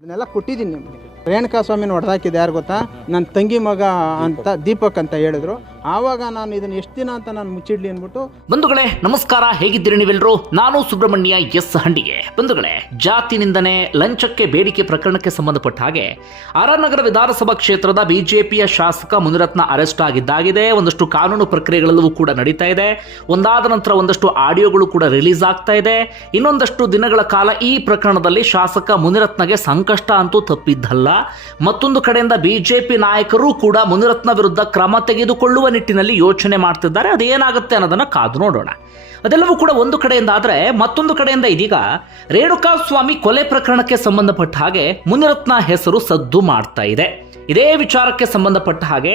ಅದನ್ನೆಲ್ಲ ಕೊಟ್ಟಿದ್ದೀನಿ ನಿಮಗೆ. ರೇಣುಕಾ ಸ್ವಾಮಿನ ಹೊಡೆದಾಕಿದ್ದು ಯಾರು ಗೊತ್ತಾ? ನನ್ನ ತಂಗಿ ಮಗ ಅಂತ ದೀಪಕ್ ಅಂತ ಹೇಳಿದ್ರು. ಆವಾಗ ನಾನು ಇದನ್ನ ಎಷ್ಟು ದಿನ ಅಂತ ನಾನು ಮುಚ್ಚಿಡ್ಲಿ ಅನ್ಬಿಟ್ಟು ಬಂಧುಗಳೇ, ನಮಸ್ಕಾರ. ಹೇಗಿದ್ದೀರಿ ನೀವೆಲ್ಲರೂ ನಾನು ಸುಬ್ರಹ್ಮಣ್ಯ ಎಸ್ ಹಂಡಿಗೆ. ಬಂಧುಗಳೇ ಜಾತಿ ನಿಂದನೆ ಲಂಚಕ್ಕೆ ಬೇಡಿಕೆ ಪ್ರಕರಣಕ್ಕೆ ಸಂಬಂಧಪಟ್ಟ ಹಾಗೆ ಆರನಗರ ವಿಧಾನಸಭಾ ಕ್ಷೇತ್ರದ ಬಿಜೆಪಿಯ ಶಾಸಕ ಮುನಿರತ್ನ ಅರೆಸ್ಟ್ ಆಗಿದ್ದಾಗಿದೆ. ಒಂದಷ್ಟು ಕಾನೂನು ಪ್ರಕ್ರಿಯೆಗಳೆಲ್ಲವೂ ಕೂಡ ನಡೀತಾ ಇದೆ. ಒಂದಾದ ನಂತರ ಒಂದಷ್ಟು ಆಡಿಯೋಗಳು ಕೂಡ ರಿಲೀಸ್ ಆಗ್ತಾ ಇದೆ. ಇನ್ನೊಂದಷ್ಟು ದಿನಗಳ ಕಾಲ ಈ ಪ್ರಕರಣದಲ್ಲಿ ಶಾಸಕ ಮುನಿರತ್ನಗೆ ಸಂಕಷ್ಟ ಅಂತೂ ತಪ್ಪಿದ್ದಲ್ಲ. ಮತ್ತೊಂದು ಕಡೆಯಿಂದ ಬಿಜೆಪಿ ನಾಯಕರು ಕೂಡ ಮುನಿರತ್ನ ವಿರುದ್ಧ ಕ್ರಮ ತೆಗೆದುಕೊಳ್ಳುವ ನಿಟ್ಟಿನಲ್ಲಿ ಯೋಚನೆ ಮಾಡ್ತಿದ್ದಾರೆ, ಅದೇನಾಗುತ್ತೆ ಅನ್ನೋದನ್ನ ಕಾದು ನೋಡೋಣ. ಅದೆಲ್ಲವೂ ಕೂಡ ಒಂದು ಕಡೆಯಿಂದ ಆದರೆ ಮತ್ತೊಂದು ಕಡೆಯಿಂದ ಇದೀಗ ರೇಣುಕಾ ಸ್ವಾಮಿ ಕೊಲೆ ಪ್ರಕರಣಕ್ಕೆ ಸಂಬಂಧಪಟ್ಟ ಹಾಗೆ ಮುನಿರತ್ನ ಹೆಸರು ಸದ್ದು ಮಾಡ್ತಾ ಇದೆ. ಇದೇ ವಿಚಾರಕ್ಕೆ ಸಂಬಂಧಪಟ್ಟ ಹಾಗೆ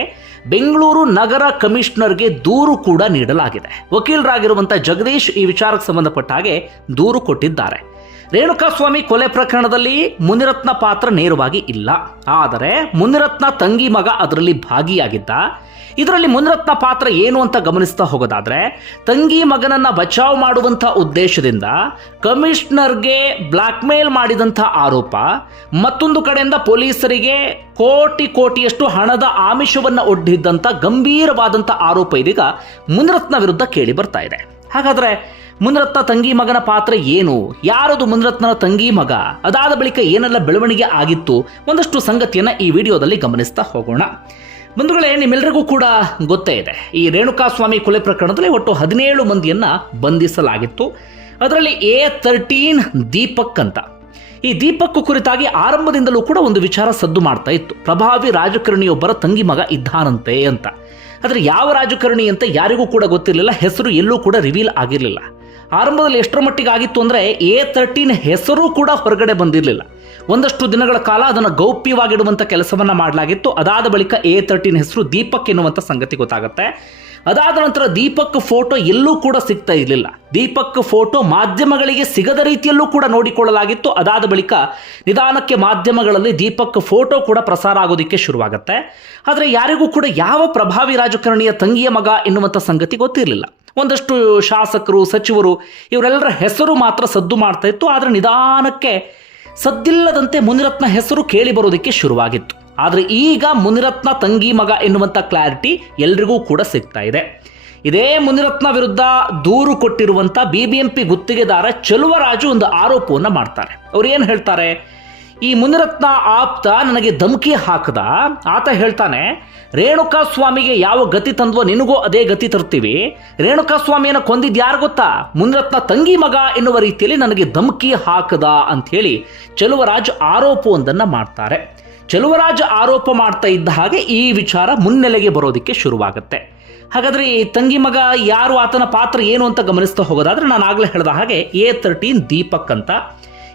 ಬೆಂಗಳೂರು ನಗರ ಕಮಿಷನರ್ಗೆ ದೂರು ಕೂಡ ನೀಡಲಾಗಿದೆ. ವಕೀಲರಾಗಿರುವಂಥ ಜಗದೀಶ್ ಈ ವಿಚಾರಕ್ಕೆ ಸಂಬಂಧಪಟ್ಟ ಹಾಗೆ ದೂರು ಕೊಟ್ಟಿದ್ದಾರೆ. ರೇಣುಕಾಸ್ವಾಮಿ ಕೊಲೆ ಪ್ರಕರಣದಲ್ಲಿ ಮುನಿರತ್ನ ಪಾತ್ರ ನೇರವಾಗಿ ಇಲ್ಲ. ಆದರೆ ಮುನಿರತ್ನ ತಂಗಿ ಮಗ ಅದರಲ್ಲಿ ಭಾಗಿಯಾಗಿದ್ದ. ಇದರಲ್ಲಿ ಮುನಿರತ್ನ ಪಾತ್ರ ಏನು ಅಂತ ಗಮನಿಸ್ತಾ ಹೋಗೋದಾದ್ರೆ, ತಂಗಿ ಮಗನನ್ನ ಬಚಾವ್ ಮಾಡುವಂಥ ಉದ್ದೇಶದಿಂದ ಕಮಿಷನರ್ಗೆ ಬ್ಲ್ಯಾಕ್ಮೇಲ್ ಮಾಡಿದಂಥ ಆರೋಪ, ಮತ್ತೊಂದು ಕಡೆಯಿಂದ ಪೊಲೀಸರಿಗೆ ಕೋಟಿ ಕೋಟಿಯಷ್ಟು ಹಣದ ಆಮಿಷವನ್ನು ಒಡ್ಡಿದ್ದಂಥ ಗಂಭೀರವಾದಂಥ ಆರೋಪ ಇದೀಗ ಮುನಿರತ್ನ ವಿರುದ್ಧ ಕೇಳಿ ಬರ್ತಾ ಇದೆ. ಹಾಗಾದ್ರೆ ಮುನಿರತ್ನ ತಂಗಿ ಮಗನ ಪಾತ್ರ ಏನು? ಯಾರದು ಮುನ್ರತ್ನ ತಂಗಿ ಮಗ? ಅದಾದ ಬಳಿಕ ಏನೆಲ್ಲ ಬೆಳವಣಿಗೆ ಆಗಿತ್ತು? ಒಂದಷ್ಟು ಸಂಗತಿಯನ್ನ ಈ ವಿಡಿಯೋದಲ್ಲಿ ಗಮನಿಸ್ತಾ ಹೋಗೋಣ. ಬಂಧುಗಳೇ ನಿಮ್ಮೆಲ್ಲರಿಗೂ ಕೂಡ ಗೊತ್ತೇ ಇದೆ. ಈ ರೇಣುಕಾಸ್ವಾಮಿ ಕೊಲೆ ಪ್ರಕರಣದಲ್ಲಿ ಒಟ್ಟು ಹದಿನೇಳು ಮಂದಿಯನ್ನ ಬಂಧಿಸಲಾಗಿತ್ತು. ಅದರಲ್ಲಿ ಎ ತರ್ಟೀನ್ ದೀಪಕ್ ಅಂತ. ಈ ದೀಪಕ್ ಕುರಿತಾಗಿ ಆರಂಭದಿಂದಲೂ ಕೂಡ ಒಂದು ವಿಚಾರ ಸದ್ದು ಮಾಡ್ತಾ ಇತ್ತು. ಪ್ರಭಾವಿ ರಾಜಕಾರಣಿಯೊಬ್ಬರ ತಂಗಿ ಮಗ ಇದ್ದಾನಂತೆ ಅಂತ. ಆದರೆ ಯಾವ ರಾಜಕಾರಣಿ ಅಂತ ಯಾರಿಗೂ ಕೂಡ ಗೊತ್ತಿರಲಿಲ್ಲ. ಹೆಸರು ಎಲ್ಲೂ ಕೂಡ ರಿವೀಲ್ ಆಗಿರಲಿಲ್ಲ. ಆರಂಭದಲ್ಲಿ ಎಷ್ಟರ ಮಟ್ಟಿಗೆ ಆಗಿತ್ತು ಅಂದರೆ ಎ ತರ್ಟೀನ್ ಹೆಸರು ಕೂಡ ಹೊರಗಡೆ ಬಂದಿರಲಿಲ್ಲ. ಒಂದಷ್ಟು ದಿನಗಳ ಕಾಲ ಅದನ್ನು ಗೌಪ್ಯವಾಗಿಡುವಂಥ ಕೆಲಸವನ್ನು ಮಾಡಲಾಗಿತ್ತು. ಅದಾದ ಬಳಿಕ ಎ ತರ್ಟೀನ್ ಹೆಸರು ದೀಪಕ್ ಎನ್ನುವಂಥ ಸಂಗತಿ ಗೊತ್ತಾಗುತ್ತೆ. ಅದಾದ ನಂತರ ದೀಪಕ್ ಫೋಟೋ ಎಲ್ಲೂ ಕೂಡ ಸಿಗ್ತಾ ಇರಲಿಲ್ಲ. ದೀಪಕ್ ಫೋಟೋ ಮಾಧ್ಯಮಗಳಿಗೆ ಸಿಗದ ರೀತಿಯಲ್ಲೂ ಕೂಡ ನೋಡಿಕೊಳ್ಳಲಾಗಿತ್ತು. ಅದಾದ ಬಳಿಕ ನಿಧಾನಕ್ಕೆ ಮಾಧ್ಯಮಗಳಲ್ಲಿ ದೀಪಕ್ ಫೋಟೋ ಕೂಡ ಪ್ರಸಾರ ಆಗೋದಕ್ಕೆ ಶುರುವಾಗುತ್ತೆ. ಆದರೆ ಯಾರಿಗೂ ಕೂಡ ಯಾವ ಪ್ರಭಾವಿ ರಾಜಕಾರಣಿಯ ತಂಗಿಯ ಮಗ ಎನ್ನುವಂಥ ಸಂಗತಿ ಗೊತ್ತಿರಲಿಲ್ಲ. ಒಂದಷ್ಟು ಶಾಸಕರು, ಸಚಿವರು ಇವರೆಲ್ಲರ ಹೆಸರು ಮಾತ್ರ ಸದ್ದು ಮಾಡ್ತಾ ಇತ್ತು. ಆದರೆ ನಿಧಾನಕ್ಕೆ ಸದ್ದಿಲ್ಲದಂತೆ ಮುನಿರತ್ನ ಹೆಸರು ಕೇಳಿ ಬರೋದಕ್ಕೆ ಶುರುವಾಗಿತ್ತು. ಆದರೆ ಈಗ ಮುನಿರತ್ನ ತಂಗಿ ಮಗ ಎನ್ನುವಂಥ ಕ್ಲಾರಿಟಿ ಎಲ್ರಿಗೂ ಕೂಡ ಸಿಗ್ತಾ ಇದೆ. ಇದೇ ಮುನಿರತ್ನ ವಿರುದ್ಧ ದೂರು ಕೊಟ್ಟಿರುವಂಥ ಬಿ ಬಿ ಎಂ ಪಿ ಗುತ್ತಿಗೆದಾರ ಚಲುವರಾಜು ಒಂದು ಆರೋಪವನ್ನು ಮಾಡ್ತಾರೆ. ಅವ್ರು ಏನು ಹೇಳ್ತಾರೆ? ಈ ಮುನಿರತ್ನ ಆಪ್ತ ನನಗೆ ಧಮಕಿ ಹಾಕದ. ಆತ ಹೇಳ್ತಾನೆ ರೇಣುಕಾ ಸ್ವಾಮಿಗೆ ಯಾವ ಗತಿ ತಂದ್ವೋ ನಿನಗೂ ಅದೇ ಗತಿ ತರ್ತೀವಿ. ರೇಣುಕಾ ಸ್ವಾಮಿಯನ್ನು ಕೊಂದಿದ್ದು ಯಾರು ಗೊತ್ತಾ? ಮುನಿರತ್ನ ತಂಗಿ ಮಗ ಎನ್ನುವ ರೀತಿಯಲ್ಲಿ ನನಗೆ ಧಮಕಿ ಹಾಕದ ಅಂಥೇಳಿ ಚೆಲುವರಾಜ್ ಆರೋಪವೊಂದನ್ನು ಮಾಡ್ತಾರೆ. ಚಲುವರಾಜ್ ಆರೋಪ ಮಾಡ್ತಾ ಇದ್ದ ಹಾಗೆ ಈ ವಿಚಾರ ಮುನ್ನೆಲೆಗೆ ಬರೋದಕ್ಕೆ ಶುರುವಾಗುತ್ತೆ. ಹಾಗಾದ್ರೆ ಈ ತಂಗಿ ಮಗ ಯಾರು? ಆತನ ಪಾತ್ರ ಏನು ಅಂತ ಗಮನಿಸ್ತಾ ಹೋಗೋದಾದ್ರೆ ನಾನು ಆಗಲೇ ಹೇಳಿದ ಹಾಗೆ ಎ ತರ್ಟೀನ್ ದೀಪಕ್ ಅಂತ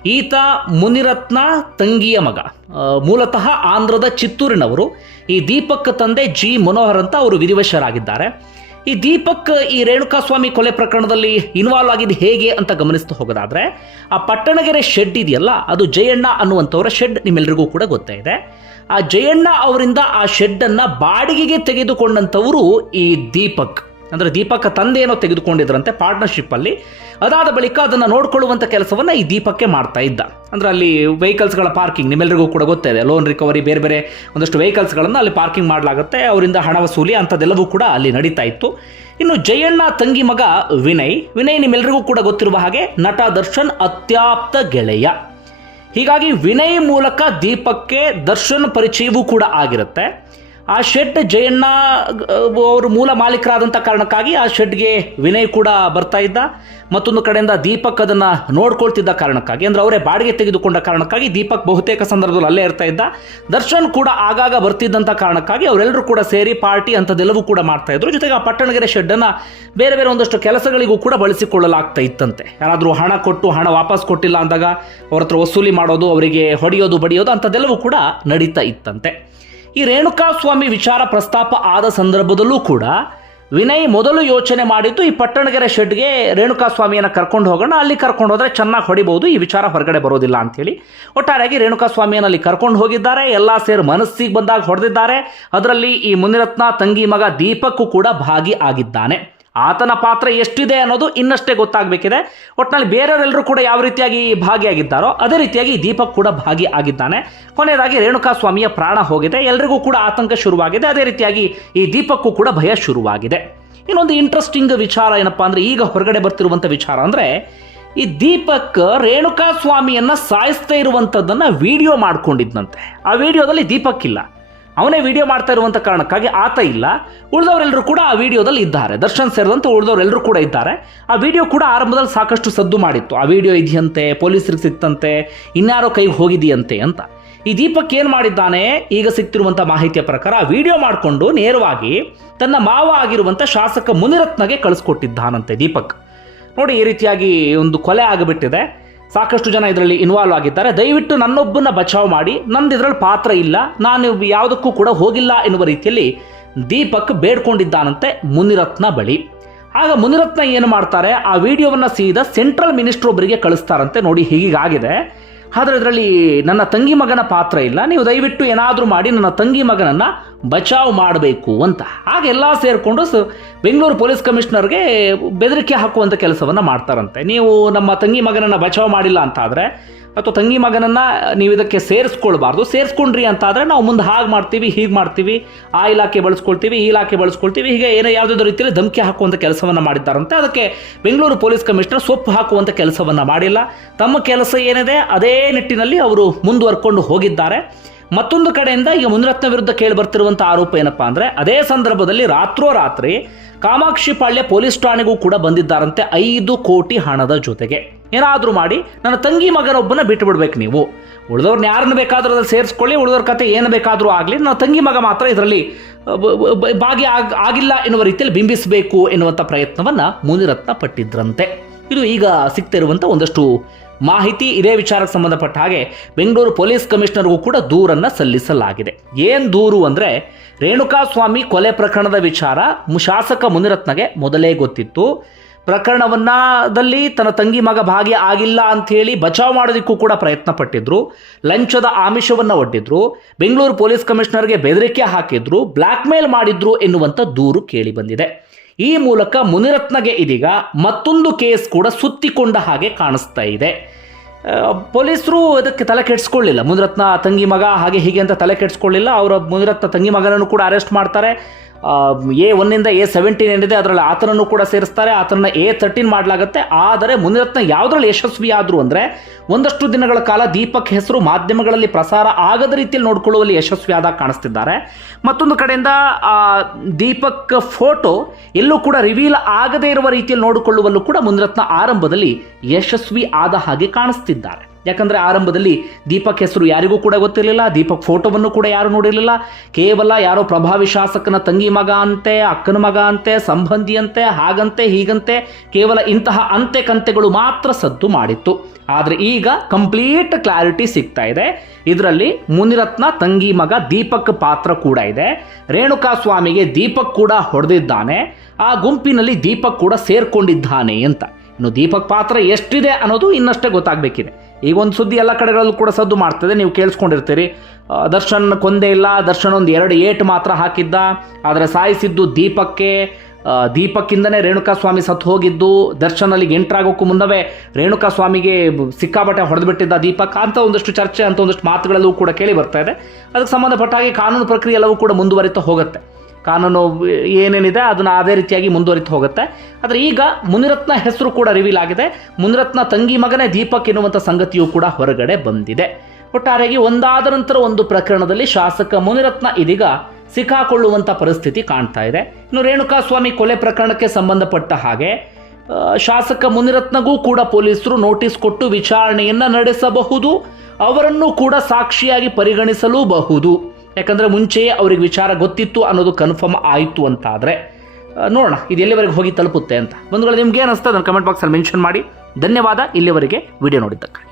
ಈತ ಮುನಿರತ್ನ ತಂಗಿಯ ಮಗ. ಮೂಲತಃ ಆಂಧ್ರದ ಚಿತ್ತೂರಿನವರು. ಈ ದೀಪಕ್ ತಂದೆ ಜಿ ಮನೋಹರ್ ಅಂತ ಅವರು ವಿಧಿವಶರಾಗಿದ್ದಾರೆ. ಈ ದೀಪಕ್ ಈ ರೇಣುಕಾಸ್ವಾಮಿ ಕೊಲೆ ಪ್ರಕರಣದಲ್ಲಿ ಇನ್ವಾಲ್ವ್ ಆಗಿದ್ದು ಹೇಗೆ ಅಂತ ಗಮನಿಸ್ತಾ ಹೋಗೋದಾದ್ರೆ, ಆ ಪಟ್ಟಣಗೆರೆ ಶೆಡ್ ಇದೆಯಲ್ಲ, ಅದು ಜಯಣ್ಣ ಅನ್ನುವಂಥವರ ಶೆಡ್ ನಿಮ್ಮೆಲ್ಲರಿಗೂ ಕೂಡ ಗೊತ್ತೇ ಇದೆ. ಆ ಜಯಣ್ಣ ಅವರಿಂದ ಆ ಶೆಡ್ ಅನ್ನ ಬಾಡಿಗೆಗೆ ತೆಗೆದುಕೊಂಡಂಥವರು ಈ ದೀಪಕ್. ಅಂದ್ರೆ ದೀಪಕ್ ತಂದೆ ಏನೋ ತೆಗೆದುಕೊಂಡಿದ್ರಂತೆ ಪಾರ್ಟ್ನರ್ಶಿಪ್ ಅಲ್ಲಿ. ಅದಾದ ಬಳಿಕ ಅದನ್ನು ನೋಡ್ಕೊಳ್ಳುವಂತ ಕೆಲಸವನ್ನ ಈ ದೀಪಕ್ಕೆ ಮಾಡ್ತಾ ಇದ್ದ. ಅಂದ್ರೆ ಅಲ್ಲಿ ವೆಹಿಕಲ್ಸ್ಗಳ ಪಾರ್ಕಿಂಗ್ ನಿಮ್ಮೆಲ್ಲರಿಗೂ ಕೂಡ ಗೊತ್ತಿದೆ ಲೋನ್ ರಿಕವರಿ ಬೇರೆ ಬೇರೆ ಒಂದಷ್ಟು ವೆಹಿಕಲ್ಸ್ಗಳನ್ನು ಅಲ್ಲಿ ಪಾರ್ಕಿಂಗ್ ಮಾಡಲಾಗುತ್ತೆ. ಅವರಿಂದ ಹಣ ವಸೂಲಿ ಅಂಥದ್ದೆಲ್ಲವೂ ಕೂಡ ಅಲ್ಲಿ ನಡೀತಾ ಇತ್ತು. ಇನ್ನು ಜಯಣ್ಣ ತಂಗಿ ಮಗ ವಿನಯ್ ವಿನಯ್ ನಿಮ್ಮೆಲ್ಲರಿಗೂ ಕೂಡ ಗೊತ್ತಿರುವ ಹಾಗೆ ನಟ ದರ್ಶನ್ ಅತ್ಯಾಪ್ತ ಗೆಳೆಯ. ಹೀಗಾಗಿ ವಿನಯ್ ಮೂಲಕ ದೀಪಕ್ಕೆ ದರ್ಶನ್ ಪರಿಚಯವೂ ಕೂಡ ಆಗಿರುತ್ತೆ. ಆ ಶೆಡ್ ಜಯಣ್ಣ ಅವರು ಮೂಲ ಮಾಲೀಕರಾದಂಥ ಕಾರಣಕ್ಕಾಗಿ ಆ ಶೆಡ್ಗೆ ವಿನಯ್ ಕೂಡ ಬರ್ತಾ ಇದ್ದ. ಮತ್ತೊಂದು ಕಡೆಯಿಂದ ದೀಪಕ್ ಅದನ್ನು ನೋಡ್ಕೊಳ್ತಿದ್ದ ಕಾರಣಕ್ಕಾಗಿ, ಅಂದರೆ ಅವರೇ ಬಾಡಿಗೆ ತೆಗೆದುಕೊಂಡ ಕಾರಣಕ್ಕಾಗಿ ದೀಪಕ್ ಬಹುತೇಕ ಸಂದರ್ಭದಲ್ಲಿ ಅಲ್ಲೇ ಇರ್ತಾ ಇದ್ದ. ದರ್ಶನ್ ಕೂಡ ಆಗಾಗ ಬರ್ತಿದ್ದಂಥ ಕಾರಣಕ್ಕಾಗಿ ಅವರೆಲ್ಲರೂ ಕೂಡ ಸೇರಿ ಪಾರ್ಟಿ ಅಂಥದ್ದೆಲ್ಲವೂ ಕೂಡ ಮಾಡ್ತಾ ಇದ್ರು. ಜೊತೆಗೆ ಆ ಪಟ್ಟಣಗೆರೆ ಶೆಡ್ಡನ್ನು ಬೇರೆ ಬೇರೆ ಒಂದಷ್ಟು ಕೆಲಸಗಳಿಗೂ ಕೂಡ ಬಳಸಿಕೊಳ್ಳಲಾಗ್ತಾ ಇತ್ತಂತೆ. ಯಾರಾದರೂ ಹಣ ಕೊಟ್ಟು ಹಣ ವಾಪಸ್ ಕೊಟ್ಟಿಲ್ಲ ಅಂದಾಗ ಅವ್ರ ಹತ್ರ ವಸೂಲಿ ಮಾಡೋದು, ಅವರಿಗೆ ಹೊಡೆಯೋದು, ಬಡಿಯೋದು ಅಂಥದ್ದೆಲ್ಲವೂ ಕೂಡ ನಡೀತಾ ಇತ್ತಂತೆ. ಈ ರೇಣುಕಾ ಸ್ವಾಮಿ ವಿಚಾರ ಪ್ರಸ್ತಾಪ ಆದ ಸಂದರ್ಭದಲ್ಲೂ ಕೂಡ ವಿನಯ್ ಮೊದಲು ಯೋಚನೆ ಮಾಡಿದ್ದು, ಈ ಪಟ್ಟಣಗೆರೆ ಶೆಡ್ಗೆ ರೇಣುಕಾ ಸ್ವಾಮಿಯನ್ನು ಕರ್ಕೊಂಡು ಹೋಗೋಣ, ಅಲ್ಲಿ ಕರ್ಕೊಂಡು ಹೋದರೆ ಚೆನ್ನಾಗಿ ಹೊಡಿಬಹುದು ಈ ವಿಚಾರ ಹೊರಗಡೆ ಬರೋದಿಲ್ಲ ಅಂತೇಳಿ ಒಟ್ಟಾರೆಯಾಗಿ ರೇಣುಕಾ ಸ್ವಾಮಿಯನ್ನು ಅಲ್ಲಿ ಕರ್ಕೊಂಡು ಹೋಗಿದ್ದಾರೆ, ಎಲ್ಲ ಸೇರಿ ಮನಸ್ಸಿಗೆ ಬಂದಾಗ ಹೊಡೆದಿದ್ದಾರೆ, ಅದರಲ್ಲಿ ಈ ಮುನಿರತ್ನ ತಂಗಿ ಮಗ ದೀಪಕ್ಕೂ ಕೂಡ ಭಾಗಿ ಆಗಿದ್ದಾನೆ. ಆತನ ಪಾತ್ರ ಎಷ್ಟಿದೆ ಅನ್ನೋದು ಇನ್ನಷ್ಟೇ ಗೊತ್ತಾಗಬೇಕಿದೆ. ಒಟ್ಟಿನಲ್ಲಿ ಬೇರೆಯವರೆಲ್ಲರೂ ಕೂಡ ಯಾವ ರೀತಿಯಾಗಿ ಭಾಗಿಯಾಗಿದ್ದಾರೋ, ಅದೇ ರೀತಿಯಾಗಿ ದೀಪಕ್ ಕೂಡ ಭಾಗಿಯಾಗಿದ್ದಾನೆ ಕೊನೆಯದಾಗಿ ರೇಣುಕಾ ಸ್ವಾಮಿಯ ಪ್ರಾಣ ಹೋಗಿದೆ. ಎಲ್ರಿಗೂ ಕೂಡ ಆತಂಕ ಶುರುವಾಗಿದೆ. ಅದೇ ರೀತಿಯಾಗಿ ಈ ದೀಪಕ್ಕೂ ಕೂಡ ಭಯ ಶುರುವಾಗಿದೆ. ಇನ್ನೊಂದು ಇಂಟ್ರೆಸ್ಟಿಂಗ್ ವಿಚಾರ ಏನಪ್ಪಾ ಅಂದ್ರೆ, ಈಗ ಹೊರಗಡೆ ಬರ್ತಿರುವಂಥ ವಿಚಾರ ಅಂದ್ರೆ, ಈ ದೀಪಕ್ ರೇಣುಕಾ ಸ್ವಾಮಿಯನ್ನ ಸಾಯಿಸ್ತಾ ಇರುವಂಥದ್ದನ್ನು ವಿಡಿಯೋ ಮಾಡ್ಕೊಂಡಿದ್ನಂತೆ. ಆ ವಿಡಿಯೋದಲ್ಲಿ ದೀಪಕ್ ಇಲ್ಲ. ಅವನೇ ವಿಡಿಯೋ ಮಾಡ್ತಾ ಇರುವಂಥ ಕಾರಣಕ್ಕಾಗಿ ಆತ ಇಲ್ಲ. ಉಳಿದವರೆಲ್ಲರೂ ಕೂಡ ಆ ವಿಡಿಯೋದಲ್ಲಿ ಇದ್ದಾರೆ. ದರ್ಶನ್ ಸೇರಿದಂತೆ ಉಳಿದವರೆಲ್ಲರೂ ಕೂಡ ಇದ್ದಾರೆ. ಆ ವಿಡಿಯೋ ಕೂಡ ಆರಂಭದಲ್ಲಿ ಸಾಕಷ್ಟು ಸದ್ದು ಮಾಡಿತ್ತು. ಆ ವಿಡಿಯೋ ಇದೆಯಂತೆ, ಪೊಲೀಸರಿಗೆ ಸಿಕ್ತಂತೆ, ಇನ್ಯಾರೋ ಕೈಗೆ ಹೋಗಿದೆಯಂತೆ ಅಂತ. ಈ ದೀಪಕ್ ಏನು ಮಾಡಿದ್ದಾನೆ? ಈಗ ಸಿಕ್ತಿರುವಂಥ ಮಾಹಿತಿಯ ಪ್ರಕಾರ ಆ ವಿಡಿಯೋ ಮಾಡಿಕೊಂಡು ನೇರವಾಗಿ ತನ್ನ ಮಾವ ಆಗಿರುವಂಥ ಶಾಸಕ ಮುನಿರತ್ನಗೆ ಕಳಿಸ್ಕೊಟ್ಟಿದ್ದಾನಂತೆ ದೀಪಕ್. ನೋಡಿ, ಈ ರೀತಿಯಾಗಿ ಒಂದು ಕೊಲೆ ಆಗಿಬಿಟ್ಟಿದೆ. ಸಾಕಷ್ಟು ಜನ ಇದರಲ್ಲಿ ಇನ್ವಾಲ್ವ್ ಆಗಿದ್ದಾರೆ. ದಯವಿಟ್ಟು ನನ್ನೊಬ್ಬನ ಬಚಾವ್ ಮಾಡಿ ನಂದು ಇದರಲ್ಲಿ ಪಾತ್ರ ಇಲ್ಲ, ನಾನು ಯಾವುದಕ್ಕೂ ಕೂಡ ಹೋಗಿಲ್ಲ ಎನ್ನುವ ರೀತಿಯಲ್ಲಿ ದೀಪಕ್ ಬೇಡ್ಕೊಂಡಿದ್ದಾನಂತೆ ಮುನಿರತ್ನ ಬಳಿ. ಆಗ ಮುನಿರತ್ನ ಏನು ಮಾಡ್ತಾರೆ, ಆ ವಿಡಿಯೋವನ್ನು ಸೀದಾ ಸೆಂಟ್ರಲ್ ಮಿನಿಸ್ಟರ್ ಒಬ್ಬರಿಗೆ ಕಳಿಸ್ತಾರಂತೆ ನೋಡಿ ಹೀಗಾಗಿದೆ ಆದರೆ ಅದರಲ್ಲಿ ನನ್ನ ತಂಗಿ ಮಗನ ಪಾತ್ರ ಇಲ್ಲ. ನೀವು ದಯವಿಟ್ಟು ಏನಾದರೂ ಮಾಡಿ ನನ್ನ ತಂಗಿ ಮಗನನ್ನು ಬಚಾವ್ ಮಾಡಬೇಕು ಅಂತ. ಹಾಗೆಲ್ಲ ಸೇರಿಕೊಂಡು ಸ ಬೆಂಗಳೂರು ಪೊಲೀಸ್ ಕಮಿಷನರ್ಗೆ ಬೆದರಿಕೆ ಹಾಕುವಂಥ ಕೆಲಸವನ್ನು ಮಾಡ್ತಾರಂತೆ. ನೀವು ನಮ್ಮ ತಂಗಿ ಮಗನನ್ನು ಬಚಾವ್ ಮಾಡಿಲ್ಲ ಅಂತಾದರೆ ಅಥವಾ ತಂಗಿ ಮಗನನ್ನು ನೀವು ಇದಕ್ಕೆ ಸೇರಿಸ್ಕೊಳ್ಬಾರ್ದು. ಸೇರಿಸ್ಕೊಂಡ್ರಿ ಅಂತಾದರೆ ನಾವು ಮುಂದೆ ಹಾಗೆ ಮಾಡ್ತೀವಿ, ಹೀಗೆ ಮಾಡ್ತೀವಿ, ಆ ಇಲಾಖೆ ಬಳಸ್ಕೊಳ್ತೀವಿ, ಈ ಇಲಾಖೆ ಬಳಸ್ಕೊಳ್ತೀವಿ, ಹೀಗೆ ಏನೋ ಯಾವುದಾದ್ರು ರೀತಿಯಲ್ಲಿ ಧಮಕಿ ಹಾಕುವಂಥ ಕೆಲಸವನ್ನು ಮಾಡಿದ್ದಾರಂತೆ. ಅದಕ್ಕೆ ಬೆಂಗಳೂರು ಪೊಲೀಸ್ ಕಮಿಷನರ್ ಸೊಪ್ಪು ಹಾಕುವಂಥ ಕೆಲಸವನ್ನು ಮಾಡಿಲ್ಲ. ತಮ್ಮ ಕೆಲಸ ಏನಿದೆ ಅದೇ ನಿಟ್ಟಿನಲ್ಲಿ ಅವರು ಮುಂದುವರ್ಕೊಂಡು ಹೋಗಿದ್ದಾರೆ. ಮತ್ತೊಂದು ಕಡೆಯಿಂದ ಈಗ ಮುನಿರತ್ನ ವಿರುದ್ಧ ಕೇಳಿ ಬರ್ತಿರುವಂಥ ಆರೋಪ ಏನಪ್ಪಾ ಅಂದ್ರೆ, ಅದೇ ಸಂದರ್ಭದಲ್ಲಿ ರಾತ್ರೋರಾತ್ರಿ ಕಾಮಾಕ್ಷಿ ಪಾಳ್ಯ ಪೊಲೀಸ್ ಠಾಣೆಗೂ ಕೂಡ ಬಂದಿದ್ದಾರಂತೆ ಐದು ಕೋಟಿ ಹಣದ ಜೊತೆಗೆ. ಏನಾದರೂ ಮಾಡಿ ನನ್ನ ತಂಗಿ ಮಗನೊಬ್ಬನ ಬಿಟ್ಟು ಬಿಡ್ಬೇಕು ನೀವು. ಉಳಿದವ್ರನ್ನ ಯಾರನ್ನ ಬೇಕಾದರೂ ಅದ್ರಲ್ಲಿ ಸೇರಿಸ್ಕೊಳ್ಳಿ, ಉಳಿದವ್ರ ಕತೆ ಏನು ಬೇಕಾದರೂ ಆಗಲಿ, ನನ್ನ ತಂಗಿ ಮಗ ಮಾತ್ರ ಇದರಲ್ಲಿ ಭಾಗಿ ಆಗ, ಆಗಿಲ್ಲ ಎನ್ನುವ ರೀತಿಯಲ್ಲಿ ಬಿಂಬಿಸಬೇಕು ಎನ್ನುವಂಥ ಪ್ರಯತ್ನವನ್ನು ಮುನಿರತ್ನ ಪಟ್ಟಿದ್ರಂತೆ. ಇದು ಈಗ ಸಿಗ್ತಿರುವಂಥ ಒಂದಷ್ಟು ಮಾಹಿತಿ ಇದೇ ವಿಚಾರಕ್ಕೆ ಸಂಬಂಧಪಟ್ಟ ಹಾಗೆ ಬೆಂಗಳೂರು ಪೊಲೀಸ್ ಕಮಿಷನರ್ಗೂ ಕೂಡ ದೂರನ್ನು ಸಲ್ಲಿಸಲಾಗಿದೆ. ಏನು ದೂರು ಅಂದರೆ ರೇಣುಕಾಸ್ವಾಮಿ ಕೊಲೆ ಪ್ರಕರಣದ ವಿಚಾರ ಶಾಸಕ ಮುನಿರತ್ನಗೆ ಮೊದಲೇ ಗೊತ್ತಿತ್ತು. ಪ್ರಕರಣವನ್ನದಲ್ಲಿ ತನ್ನ ತಂಗಿ ಮಗ ಭಾಗಿ ಆಗಿಲ್ಲ ಅಂಥೇಳಿ ಬಚಾವ್ ಮಾಡೋದಕ್ಕೂ ಕೂಡ ಪ್ರಯತ್ನ ಪಟ್ಟಿದ್ರು ಲಂಚದ ಆಮಿಷವನ್ನು ಒಡ್ಡಿದ್ರು. ಬೆಂಗಳೂರು ಪೊಲೀಸ್ ಕಮಿಷನರ್ಗೆ ಬೆದರಿಕೆ ಹಾಕಿದ್ರು. ಬ್ಲ್ಯಾಕ್ ಮೇಲ್ ಮಾಡಿದ್ರು ಎನ್ನುವಂಥ ದೂರು ಕೇಳಿ ಬಂದಿದೆ. ಈ ಮೂಲಕ ಮುನಿರತ್ನಗೆ ಇದೀಗ ಮತ್ತೊಂದು ಕೇಸ್ ಕೂಡ ಸುತ್ತಿಕೊಂಡ ಹಾಗೆ ಕಾಣಿಸ್ತಾ ಇದೆ. ಪೊಲೀಸರು ಅದಕ್ಕೆ ತಲೆ ಕೆಡಿಸ್ಕೊಳ್ಳಿಲ್ಲ. ಮುನಿರತ್ನ ತಂಗಿ ಮಗ ಹಾಗೆ ಹೀಗೆ ಅಂತ ತಲೆ ಕೆಡಿಸ್ಕೊಳ್ಳಿಲ್ಲ. ಅವರ ಮುನಿರತ್ನ ತಂಗಿ ಮಗನನ್ನು ಕೂಡ ಅರೆಸ್ಟ್ ಮಾಡ್ತಾರೆ. ಎ ಒನ್ನಿಂದ ಎ ಸೆವೆಂಟೀನ್ ಏನಿದೆ, ಅದರಲ್ಲಿ ಆತನನ್ನು ಕೂಡ ಸೇರಿಸ್ತಾರೆ. ಆತನ ಎ ತರ್ಟೀನ್ ಮಾಡಲಾಗುತ್ತೆ. ಆದರೆ ಮುನಿರತ್ನ ಯಾವುದ್ರಲ್ಲಿ ಯಶಸ್ವಿ ಆದರು ಅಂದರೆ, ಒಂದಷ್ಟು ದಿನಗಳ ಕಾಲ ದೀಪಕ್ ಹೆಸರು ಮಾಧ್ಯಮಗಳಲ್ಲಿ ಪ್ರಸಾರ ಆಗದ ರೀತಿಯಲ್ಲಿ ನೋಡಿಕೊಳ್ಳುವಲ್ಲಿ ಯಶಸ್ವಿ ಆದಾಗ ಕಾಣಿಸ್ತಿದ್ದಾರೆ. ಮತ್ತೊಂದು ಕಡೆಯಿಂದ ದೀಪಕ್ ಫೋಟೋ ಎಲ್ಲೂ ಕೂಡ ರಿವೀಲ್ ಆಗದೇ ಇರುವ ರೀತಿಯಲ್ಲಿ ನೋಡಿಕೊಳ್ಳುವಲ್ಲೂ ಕೂಡ ಮುನಿರತ್ನ ಆರಂಭದಲ್ಲಿ ಯಶಸ್ವಿ ಆದ ಹಾಗೆ ಕಾಣಿಸ್ತಿದ್ದಾರೆ. ಯಾಕಂದ್ರೆ ಆರಂಭದಲ್ಲಿ ದೀಪಕ್ ಹೆಸರು ಯಾರಿಗೂ ಕೂಡ ಗೊತ್ತಿರಲಿಲ್ಲ, ದೀಪಕ್ ಫೋಟೋವನ್ನು ಕೂಡ ಯಾರು ನೋಡಿರಲಿಲ್ಲ. ಕೇವಲ ಯಾರೋ ಪ್ರಭಾವಿ ಶಾಸಕನ ತಂಗಿ ಮಗ ಅಂತೆ, ಅಕ್ಕನ ಮಗ ಅಂತೆ ಸಂಬಂಧಿಯಂತೆ ಹಾಗಂತೆ, ಹೀಗಂತೆ, ಕೇವಲ ಇಂತಹ ಅಂತೆ ಕಂತೆಗಳು ಮಾತ್ರ ಸದ್ದು ಮಾಡಿತ್ತು. ಆದರೆ ಈಗ ಕಂಪ್ಲೀಟ್ ಕ್ಲಾರಿಟಿ ಸಿಗ್ತಾ ಇದೆ. ಇದರಲ್ಲಿ ಮುನಿರತ್ನ ತಂಗಿ ಮಗ ದೀಪಕ್ ಪಾತ್ರ ಕೂಡ ಇದೆ. ರೇಣುಕಾ ಸ್ವಾಮಿಗೆ ದೀಪಕ್ ಕೂಡ ಹೊಡೆದಿದ್ದಾನೆ. ಆ ಗುಂಪಿನಲ್ಲಿ ದೀಪಕ್ ಕೂಡ ಸೇರ್ಕೊಂಡಿದ್ದಾನೆ ಅಂತ. ಇನ್ನು ದೀಪಕ್ ಪಾತ್ರ ಎಷ್ಟಿದೆ ಅನ್ನೋದು ಇನ್ನಷ್ಟೇ ಗೊತ್ತಾಗಬೇಕಿದೆ. ಈಗ ಒಂದು ಸುದ್ದಿ ಎಲ್ಲ ಕಡೆಗಳಲ್ಲೂ ಕೂಡ ಸದ್ದು ಮಾಡ್ತದೆ. ನೀವು ಕೇಳಿಸ್ಕೊಂಡಿರ್ತೀರಿ. ದರ್ಶನ್ ಕೊಂದೇ ಇಲ್ಲ. ದರ್ಶನ್ ಒಂದು ಎರಡು ಏಟ್ ಮಾತ್ರ ಹಾಕಿದ್ದ. ಆದರೆ ಸಾಯಿಸಿದ್ದು ದೀಪಕ್ಕೆ ದೀಪಕ್ಕಿಂದನೇ ರೇಣುಕಾ ಸ್ವಾಮಿ ಸತ್ತು ಹೋಗಿದ್ದು. ದರ್ಶನ್ ಅಲ್ಲಿಗೆ ಎಂಟ್ರ್ ಆಗೋಕ್ಕೂ ಮುನ್ನವೇ ರೇಣುಕಾ ಸ್ವಾಮಿಗೆ ಸಿಕ್ಕಾಪಟ್ಟೆ ಹೊಡೆದುಬಿಟ್ಟಿದ್ದ ದೀಪಕ್. ಅಂತ ಒಂದಷ್ಟು ಚರ್ಚೆ, ಅಂತ ಒಂದಷ್ಟು ಮಾತುಗಳಲ್ಲೂ ಕೂಡ ಕೇಳಿ ಬರ್ತಾ ಇದೆ. ಅದಕ್ಕೆ ಸಂಬಂಧಪಟ್ಟ ಹಾಗೆ ಕಾನೂನು ಪ್ರಕ್ರಿಯೆ ಎಲ್ಲವೂ ಕೂಡ ಮುಂದುವರಿತಾ ಹೋಗುತ್ತೆ. ಕಾನೂನು ಏನೇನಿದೆ ಅದನ್ನು ಅದೇ ರೀತಿಯಾಗಿ ಮುಂದುವರಿತು ಹೋಗುತ್ತೆ. ಆದರೆ ಈಗ ಮುನಿರತ್ನ ಹೆಸರು ಕೂಡ ರಿವೀಲ್ ಆಗಿದೆ. ಮುನಿರತ್ನ ತಂಗಿ ಮಗನೇ ದೀಪಕ್ ಎನ್ನುವಂಥ ಸಂಗತಿಯೂ ಕೂಡ ಹೊರಗಡೆ ಬಂದಿದೆ. ಒಟ್ಟಾರೆಯಾಗಿ ಒಂದಾದ ನಂತರ ಒಂದು ಪ್ರಕರಣದಲ್ಲಿ ಶಾಸಕ ಮುನಿರತ್ನ ಇದೀಗ ಸಿಕ್ಕಾಕೊಳ್ಳುವಂಥ ಪರಿಸ್ಥಿತಿ ಕಾಣ್ತಾ ಇದೆ. ಇನ್ನು ರೇಣುಕಾಸ್ವಾಮಿ ಕೊಲೆ ಪ್ರಕರಣಕ್ಕೆ ಸಂಬಂಧಪಟ್ಟ ಹಾಗೆ ಶಾಸಕ ಮುನಿರತ್ನಗೂ ಕೂಡ ಪೊಲೀಸರು ನೋಟಿಸ್ ಕೊಟ್ಟು ವಿಚಾರಣೆಯನ್ನ ನಡೆಸಬಹುದು. ಅವರನ್ನು ಕೂಡ ಸಾಕ್ಷಿಯಾಗಿ ಪರಿಗಣಿಸಲೂಬಹುದು. ಯಾಕಂದ್ರೆ ಮುಂಚೆಯೇ ಅವರಿಗೆ ವಿಚಾರ ಗೊತ್ತಿತ್ತು ಅನ್ನೋದು ಕನ್ಫರ್ಮ್ ಆಯಿತು ಅಂತಾದರೆ ನೋಡೋಣ, ಇದು ಎಲ್ಲಿವರೆಗೆ ಹೋಗಿ ತಲುಪುತ್ತೆ ಅಂತ. ಬಂಧುಗಳು, ನಿಮ್ಗೆ ಏನು ನನ್ನ ಅದನ್ನು ಕಮೆಂಟ್ ಬಾಕ್ಸಲ್ಲಿ ಮೆನ್ಷನ್ ಮಾಡಿ. ಧನ್ಯವಾದ, ಇಲ್ಲಿವರೆಗೆ ವಿಡಿಯೋ ನೋಡಿದ್ದಕ್ಕೆ